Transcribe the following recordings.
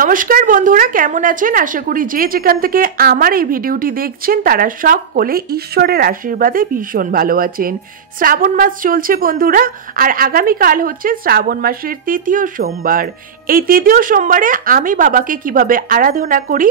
নমস্কার বন্ধুরা, কেমন আছেন? আশা করি যে যেখান থেকে আমার এই ভিডিওটি দেখছেন তারা সকলে ঈশ্বরের আশীর্বাদে ভীষণ ভালো আছেন। শ্রাবণ মাস চলছে বন্ধুরা, আর আগামীকাল হচ্ছে শ্রাবণ মাসের তৃতীয় সোমবার। এই তৃতীয় সোমবারে আমি বাবাকে কিভাবে আরাধনা করি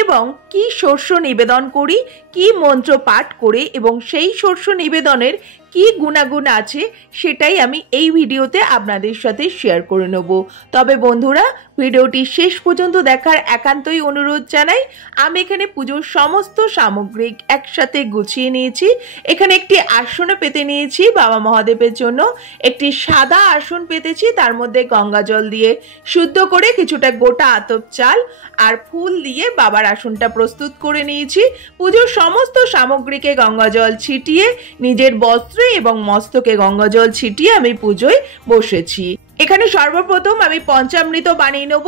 এবং কি শস্য নিবেদন করি, কি মন্ত্র পাঠ করে এবং সেই শস্য নিবেদনের কি গুণাগুণ আছে সেটাই আমি এই ভিডিওতে আপনাদের সাথে শেয়ার করে নেব। তবে বন্ধুরা, ভিডিওটি শেষ পর্যন্ত দেখার একান্তই অনুরোধ জানাই। আমি এখানে পুজোর সমস্ত সামগ্রী একসাথে গুছিয়ে নিয়েছি। এখানে একটি আসনও পেতে নিয়েছি বাবা মহাদেবের জন্য। একটি সাদা আসন পেতেছি, তার মধ্যে গঙ্গা জল দিয়ে শুদ্ধ করে কিছুটা গোটা আতপ চাল আর ফুল দিয়ে বাবার আসনটা প্রস্তুত করে নিয়েছি। পুজোর সমস্ত সামগ্রীকে গঙ্গা জল ছিটিয়ে নিজের বস্ত্র এবং মস্তকে গঙ্গা জল ছিটিয়ে আমি পুজোয় বসেছি। এখানে সর্বপ্রথম আমি পঞ্চামৃত বানিয়ে নেব।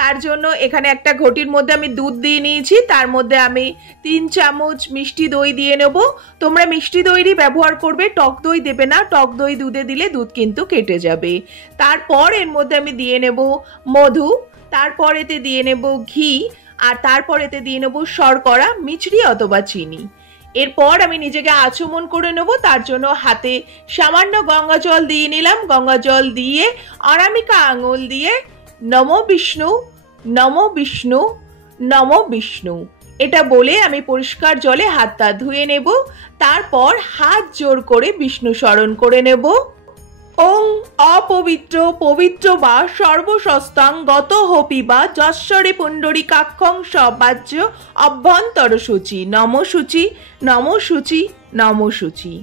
তার জন্য এখানে একটা ঘটির মধ্যে আমি দুধ দিয়ে নিয়েছি, তার মধ্যে আমি 3 চামচ মিষ্টি দই দিয়ে নেব। তোমরা মিষ্টি দইরই ব্যবহার করবে, টক দই দেবে না। টক দই দুধে দিলে দুধ কিন্তু কেটে যাবে। তারপর এর মধ্যে আমি দিয়ে নেব মধু, তারপর এতে দিয়ে নেব ঘি, আর তারপর এতে দিয়ে নেব শর্করা, মিছরি অথবা চিনি। এরপর আমি নিজেকে আচমন করে নেব। তার জন্য হাতে সামান্য গঙ্গা জল দিয়ে নিলাম। গঙ্গা জল দিয়ে অনামিকা আঙুল দিয়ে নমো বিষ্ণু, নমো বিষ্ণু, নমো বিষ্ণু এটা বলে আমি পরিষ্কার জলে হাতটা ধুয়ে নেব। তারপর হাত জোর করে বিষ্ণু স্মরণ করে নেব। ওং অপবিত্র পবিত্র বা সর্বশস্তাং গত হপি বা যশ্বরে পুণ্ডরী কাক্ষং সবাজ্য অভ্যন্তর সূচি নম সূচি, নম সূচি, নম সূচি।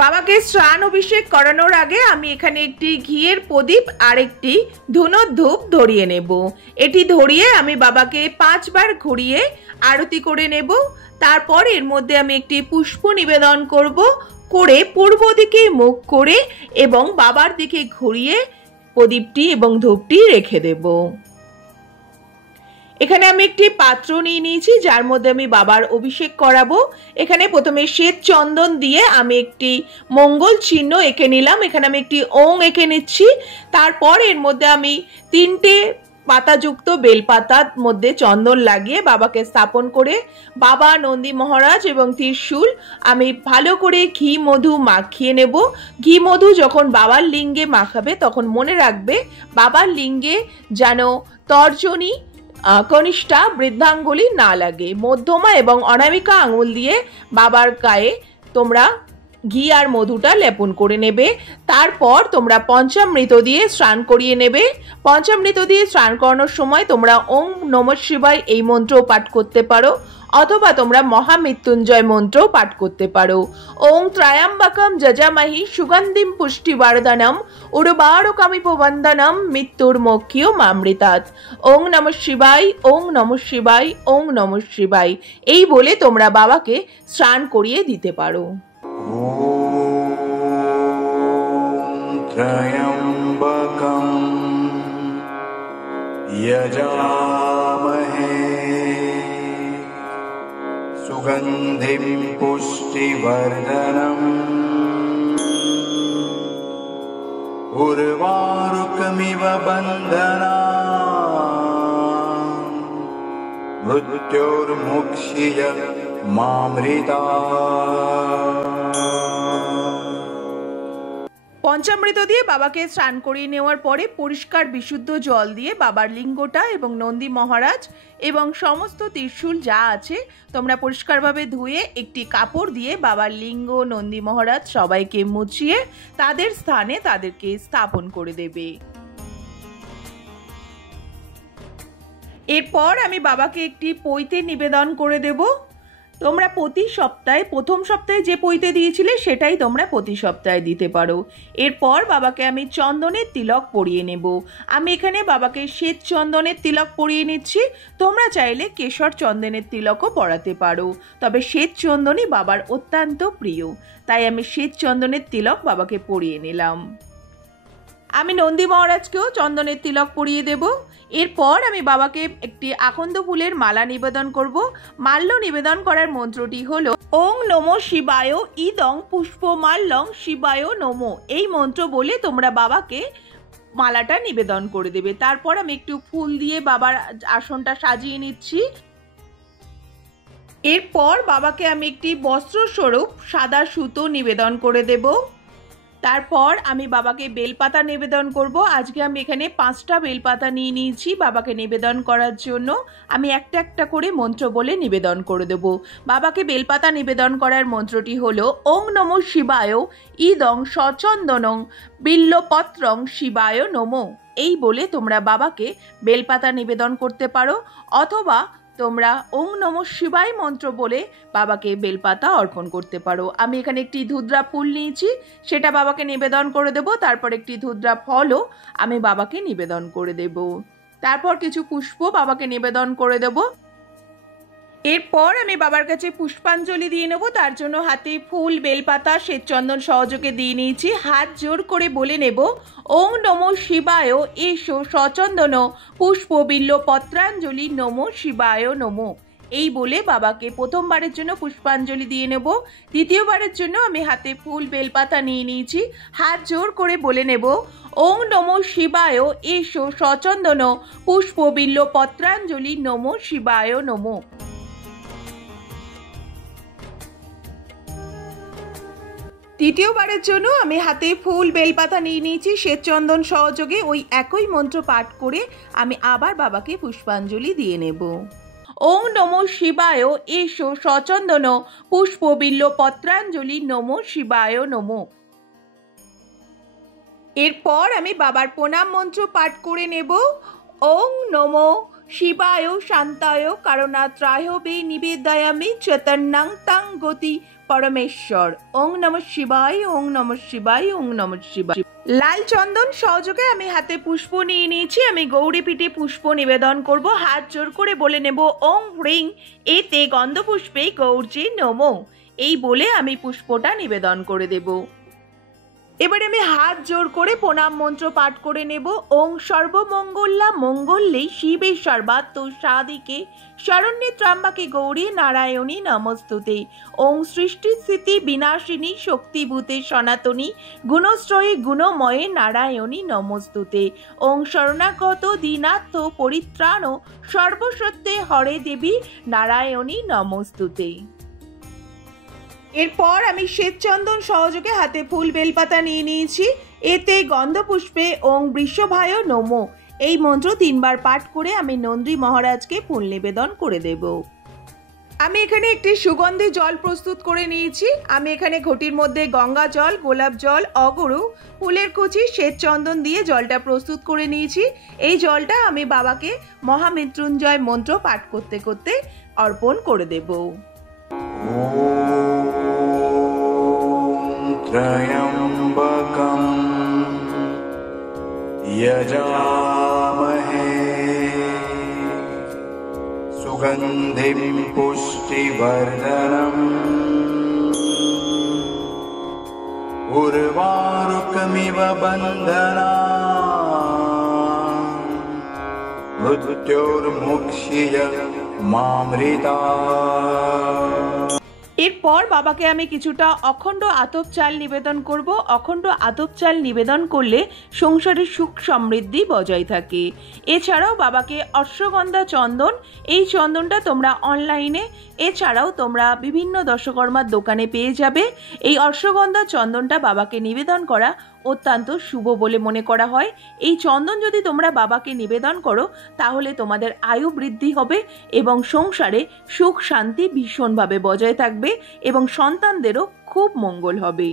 বাবাকে স্নান অভিষেক করানোর আগে আমি এখানে একটি ঘিয়ের প্রদীপ আর একটি ধুনোর ধূপ ধরিয়ে নেব। এটি ধরিয়ে আমি বাবাকে 5 বার ঘুরিয়ে আরতি করে নেব। তারপর এর মধ্যে আমি একটি পুষ্প নিবেদন করব, করে পূর্ব দিকে মুখ করে এবং বাবার দিকে ঘুরিয়ে প্রদীপটি এবং ধূপটি রেখে দেব। এখানে আমি একটি পাত্র নিয়ে নিয়েছি যার মধ্যে আমি বাবার অভিষেক করাবো। এখানে প্রথমে শ্বেত চন্দন দিয়ে আমি একটি মঙ্গল চিহ্ন এঁকে নিলাম। এখানে আমি একটি ওং এঁকে নিচ্ছি। তারপর এর মধ্যে আমি 3টে পাতাযুক্ত বেলপাতার মধ্যে চন্দন লাগিয়ে বাবাকে স্থাপন করে বাবা, নন্দী মহারাজ এবং ত্রিশূল আমি ভালো করে ঘি মধু মাখিয়ে নেব। ঘি মধু যখন বাবার লিঙ্গে মাখাবে তখন মনে রাখবে বাবার লিঙ্গে যেন তর্জনী, কনিষ্ঠা, বৃদ্ধাঙ্গুলি না লাগে। মধ্যমা এবং অনামিকা আঙুল দিয়ে বাবার গায়ে তোমরা ঘি আর মধুটা লেপন করে নেবে। তারপর তোমরা পঞ্চামৃত দিয়ে স্নান করিয়ে নেবে। পঞ্চামৃত দিয়ে স্নান করানোর সময় তোমরা ওম নমঃ শিবায় এই মন্ত্র পাঠ করতে পারো, অথবা তোমরা মহামৃত্যুঞ্জয় মন্ত্র পাঠ করতে পারো। ওং ত্রয়ম্বকম যজামহি সুগন্ধিম পুষ্টিবর্ধনম উর্বারুকমিব বন্দনম মৃত্যুর মোক্ষিয় মামৃতাৎ। ওং নমঃ শিবায়, ওং নমঃ শিবায়, ওং নমঃ শিবায় এই বলে তোমরা বাবাকে স্নান করিয়ে দিতে পারো। ত্রয়ম্বকম যজামহে সুগন্ধিম পুষ্টিবর্ধনম উর্বারুকমিব বন্ধনাৎ মৃত্যুর্মোক্ষিয় মামৃতাৎ। পঞ্চামৃত দিয়ে বাবাকে স্নান করিয়ে নেওয়ার পরে পরিষ্কার বিশুদ্ধ জল দিয়ে বাবার লিঙ্গটা এবং নন্দী মহারাজ এবং সমস্ত ত্রিশূল যা আছে তোমরা পরিষ্কারভাবে ধুয়ে একটি কাপড় দিয়ে বাবার লিঙ্গ, নন্দী মহারাজ সবাইকে মুছিয়ে তাদের স্থানে তাদেরকে স্থাপন করে দেবে। এরপর আমি বাবাকে একটি পৈতে নিবেদন করে দেব। তোমরা প্রতি সপ্তাহে, প্রথম সপ্তাহে যে পৈতে দিয়েছিলে সেটাই তোমরা প্রতি সপ্তাহে দিতে পারো। এরপর বাবাকে আমি চন্দনের তিলক পরিয়ে নেব। আমি এখানে বাবাকে শ্বেত চন্দনের তিলক পরিয়ে নিচ্ছি। তোমরা চাইলে কেশর চন্দনের তিলকও পরাতে পারো, তবে শ্বেত চন্দনই বাবার অত্যন্ত প্রিয়, তাই আমি শ্বেত চন্দনের তিলক বাবাকে পরিয়ে নিলাম। আমি নন্দী মহারাজকেও চন্দনের তিলক পরিয়ে দেব। এরপর আমি বাবাকে একটি আকন্দ ফুলের মালা নিবেদন করব। মাল্য নিবেদন করার মন্ত্রটি হলো ওং নমঃ শিবায় ইদং পুষ্পমাল্যং শিবায় নমঃ। এই মন্ত্র বলে তোমরা বাবাকে মালাটা নিবেদন করে দেবে। তারপর আমি একটু ফুল দিয়ে বাবার আসনটা সাজিয়ে নিচ্ছি। এরপর বাবাকে আমি একটি বস্ত্র স্বরূপ সাদা সুতো নিবেদন করে দেব। তারপর আমি বাবাকে বেলপাতা নিবেদন করব। আজকে আমি এখানে 5টা বেলপাতা নিয়ে নিয়েছি বাবাকে নিবেদন করার জন্য। আমি একটা একটা করে মন্ত্র বলে নিবেদন করে দেব। বাবাকে বেলপাতা নিবেদন করার মন্ত্রটি হলো ওং নমঃ শিবায় ইদং সচন্দনং বিল্লপত্রং শিবায় নমঃ। এই বলে তোমরা বাবাকে বেলপাতা নিবেদন করতে পারো, অথবা তোমরা ওং নমঃ শিবায় মন্ত্র বলে বাবাকে বেলপাতা অর্পণ করতে পারো। আমি এখানে একটি ধুদ্রা ফুল নিয়েছি, সেটা বাবাকে নিবেদন করে দেব। তারপর একটি ধুদ্রা ফলও আমি বাবাকে নিবেদন করে দেব। তারপর কিছু পুষ্প বাবাকে নিবেদন করে দেব। এরপর আমি বাবার কাছে পুষ্পাঞ্জলি দিয়ে নেব। তার জন্য হাতে ফুল, বেলপাতা, শ্বেতচন্দন সহযোগে দিয়ে নিয়েছি। হাত জোর করে বলে নেব ওং নমঃ শিবায় এসো সচন্দন পুষ্প বিল্ল পত্রাঞ্জলি নমঃ শিবায় নমঃ। এই বলে বাবাকে প্রথমবারের জন্য পুষ্পাঞ্জলি দিয়ে নেব। দ্বিতীয়বারের জন্য আমি হাতে ফুল, বেলপাতা নিয়ে নিয়েছি। হাত জোর করে বলে নেব ওং নমঃ শিবায় এসো সচন্দন পুষ্প বিল্ল পত্রাঞ্জলি নমঃ শিবায় নমঃ। তৃতীয়বারের জন্য আমি হাতে ফুল, বেলপাতা নিয়ে নিয়েছি। শ্বেতচন্দন সহযোগে ওই একই মন্ত্র পাঠ করে আমি আবার বাবাকে পুষ্পাঞ্জলি দিয়ে নেব। ওং নমঃ শিবায় এসো সচন্দন পুষ্প বিল্ল পত্রাঞ্জলি নমঃ শিবায় নমঃ। এরপর আমি বাবার প্রণাম মন্ত্র পাঠ করে নেব। ওং নমঃ শিবায় শান্তায় কারণাত্রায় বে নিবেদয়ামি চৈতন্যং তং গতি পরমেশ্বর। ওং নমঃ শিবায়, ওং নমঃ শিবায়, ওং নমঃ শিবায়। লাল চন্দন সহযোগে আমি হাতে পুষ্প নিয়ে নিয়েছি। আমি গৌরীপীঠে পুষ্প নিবেদন করব। হাত জোর করে বলে নেব ওং হ্রিং এতে গন্ধপুষ্পে গৌর্যে নমঃ। এই বলে আমি পুষ্পটা নিবেদন করে দেব। এবারে আমি হাত জোর করে প্রণাম মন্ত্র পাঠ করে নেব। ওং সর্বমঙ্গলা মঙ্গলে শিবে সর্বাত্ম সাদিকে শরণ্যে ত্র্যম্বকে গৌরী নারায়ণী নমস্তুতে। ওং সৃষ্টি স্থিতি বিনাশিনী শক্তিভূতে সনাতনী গুণশ্রয়ে গুণময়ে নারায়ণী নমস্তুতে। ওং শরণাগত দীনার্থ পরিত্রাণ সর্বসত্যে হরে দেবী নারায়ণী নমস্তুতে। এরপর আমি শ্বেতচন্দন সহযোগে হাতে ফুল, বেলপাতা নিয়ে নিয়েছি। এতে গন্ধপুষ্পে ওং বৃষভায় নমঃ। এই মন্ত্র 3 বার পাঠ করে আমি নন্দী মহারাজকে ফুল নিবেদন করে দেব। আমি এখানে একটি সুগন্ধি জল প্রস্তুত করে নিয়েছি। আমি এখানে ঘটির মধ্যে গঙ্গা জল, গোলাপ জল, অগরু, ফুলের কুচি, শ্বেতচন্দন দিয়ে জলটা প্রস্তুত করে নিয়েছি। এই জলটা আমি বাবাকে মহামৃত্যুঞ্জয় মন্ত্র পাঠ করতে করতে অর্পণ করে দেব। त्रयम्बकं यजामहे सुगन्धिं पुष्टिवर्धनम् उर्वारुकमिव बन्धनान् मृत्योर्मुक्षीय मामृतात्। এরপর বাবাকে আমি কিছুটা অখণ্ড আতপ চাল নিবেদন করব। অখণ্ড আতপ চাল নিবেদন করলে সংসারে সুখ সমৃদ্ধি বজায় থাকে। এছাড়াও বাবাকে অশ্বগন্ধা চন্দন, এই চন্দনটা তোমরা অনলাইনে এছাড়াও তোমরা বিভিন্ন দশকর্মার দোকানে পেয়ে যাবে। এই অশ্বগন্ধা চন্দনটা বাবাকে নিবেদন করা অত্যন্ত শুভ বলে মনে করা হয়। এই চন্দন যদি তোমরা বাবাকে নিবেদন করো তাহলে তোমাদের আয়ু বৃদ্ধি হবে এবং সংসারে সুখ শান্তি ভীষণভাবে বজায় থাকবে এবং সন্তানদেরও খুব মঙ্গল হবে।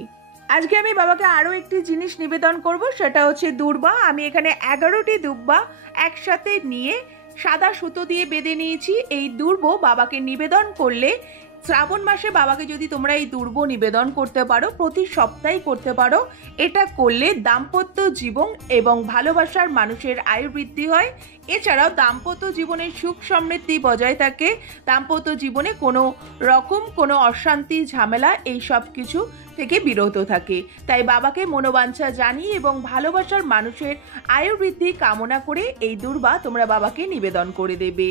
আজকে আমি বাবাকে আরো একটি জিনিস নিবেদন করব, সেটা হচ্ছে দূর্বা। আমি এখানে 11টি দুর্বা একসাথে নিয়ে সাদা সুতো দিয়ে বেঁধে নিয়েছি। এই দূর্ব বাবাকে নিবেদন করলে, শ্রাবণ মাসে বাবাকে যদি তোমরা এই দূর্ব নিবেদন করতে পারো, প্রতি সপ্তাহে করতে পারো, এটা করলে দাম্পত্য জীবন এবং ভালোবাসার মানুষের আয়ু বৃদ্ধি হয়। এছাড়াও দাম্পত্য জীবনের সুখ সমৃদ্ধি বজায় থাকে। দাম্পত্য জীবনে কোনো রকম কোনো অশান্তি, ঝামেলা এই সব কিছু থেকে বিরত থাকে। তাই বাবাকে মনোবাঞ্ছা জানিয়ে এবং ভালোবাসার মানুষের আয়ু বৃদ্ধি কামনা করে এই দূর্বা তোমরা বাবাকে নিবেদন করে দেবে।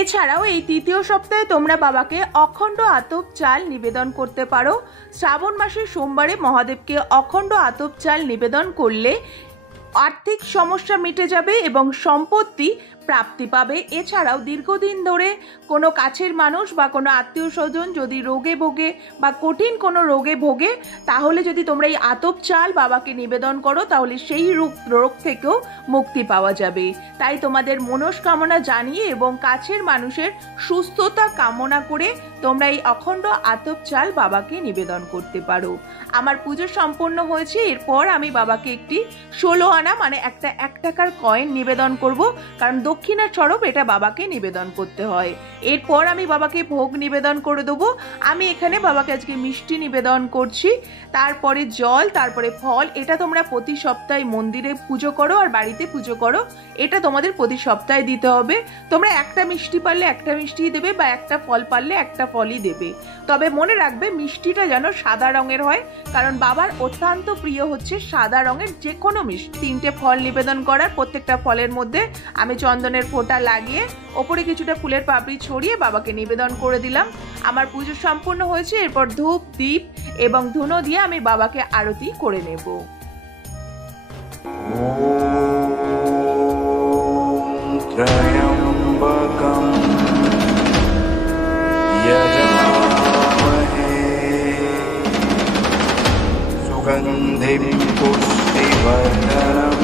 এছাড়াও এই তৃতীয় সপ্তাহে তোমরা বাবাকে অখণ্ড আতপ চাল নিবেদন করতে পারো। শ্রাবণ মাসের সোমবারে মহাদেবকে অখণ্ড আতপ চাল নিবেদন করলে আর্থিক সমস্যা মিটে যাবে এবং সম্পত্তি প্রাপ্তি পাবে। এছাড়াও দীর্ঘদিন ধরে কোনো কাছের মানুষ বা কোনো আত্মীয় স্বজন যদি রোগে ভোগে বা কঠিন কোনো রোগে ভোগে, তাহলে যদি তোমরা এই আতপ চাল বাবাকে নিবেদন করো তাহলে সেই রোগ থেকেও মুক্তি পাওয়া যাবে। তাই তোমাদের মনস্কামনা জানিয়ে এবং কাছের মানুষের সুস্থতা কামনা করে তোমরা এই অখণ্ড আতপ চাল বাবাকে নিবেদন করতে পারো। আমার পুজো সম্পন্ন হয়েছে। এরপর আমি বাবাকে একটি 16 আনা মানে একটা 1 টাকার কয়েন নিবেদন করব, কারণ দক্ষিণা স্বরূপ এটা বাবাকে নিবেদন করতে হয়। এরপর আমি বাবাকে ভোগ নিবেদন করে দেবো। আমি এখানে বাবাকে আজকে মিষ্টি নিবেদন করছি, তারপরে জল, তারপরে ফল। এটা তোমরা প্রতি সপ্তাহে মন্দিরে পুজো করো আর বাড়িতে পুজো করো, এটা তোমাদের প্রতি সপ্তাহে দিতে হবে। তোমরা একটা মিষ্টি পারলে একটা মিষ্টি দেবে বা একটা ফল পারলে একটা ফলই দেবে। তবে মনে রাখবে মিষ্টিটা যেন সাদা রঙের হয়, কারণ বাবার অত্যন্ত প্রিয় হচ্ছে সাদা রঙের যে কোনো মিষ্টি। 3টে ফল নিবেদন করার, প্রত্যেকটা ফলের মধ্যে আমি চন্দনের ফোঁটা লাগিয়ে ওপরে কিছুটা ফুলের পাপড়ি ছড়িয়ে বাবাকে নিবেদন করে দিলাম। আমার পুজো সম্পূর্ণ হয়েছে। এরপর ধূপ, দীপ এবং ধুনো দিয়ে আমি বাবাকে আরতি করে নেব। ত্রয়ম্বকম যজামহে সুগন্ধিম পুষ্টিবর্ধনম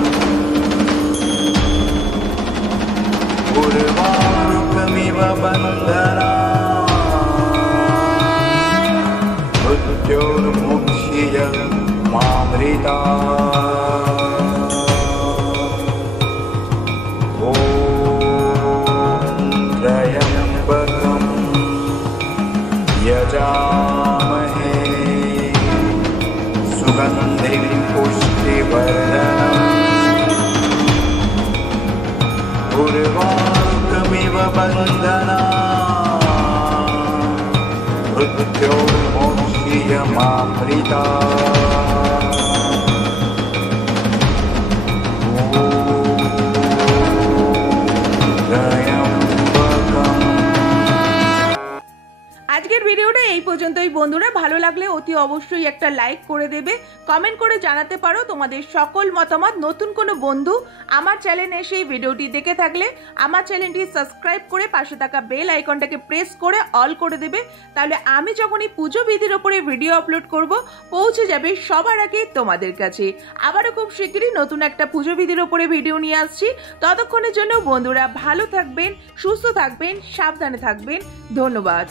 উর্বারুকমিব বন্ধনাৎ মৃত্যোর্মুক্ষীয়মামৃতাৎ। ত্রয়ম্বকম যজামহে সুগন্ধিম পুষ্টিবর্ধনম উর্বারুকমিব বন্ধনাৎ মৃত্যোর্মুক্ষীয়মামৃতাৎ। আজকের ভিডিওটা এই পর্যন্তই বন্ধুরা। ভালো লাগলে অতি অবশ্যই একটা লাইক করে দেবে, কমেন্ট করে জানাতে পারো তোমাদের সকল মতামত। নতুন কোনো বন্ধু আমার চ্যানেলে এসে এই ভিডিওটি দেখে থাকলে আমার চ্যানেলটি সাবস্ক্রাইব করে পাশে থাকা বেল আইকনটাকে প্রেস করে অল করে দেবে, তাহলে আমি যখনই পুজো বিধির ওপরে ভিডিও আপলোড করব পৌঁছে যাবে সবার আগে তোমাদের কাছে। আবারও খুব শীঘ্রই নতুন একটা পুজো বিধির ওপরে ভিডিও নিয়ে আসছি। ততক্ষণের জন্য বন্ধুরা ভালো থাকবেন, সুস্থ থাকবেন, সাবধানে থাকবেন। ধন্যবাদ।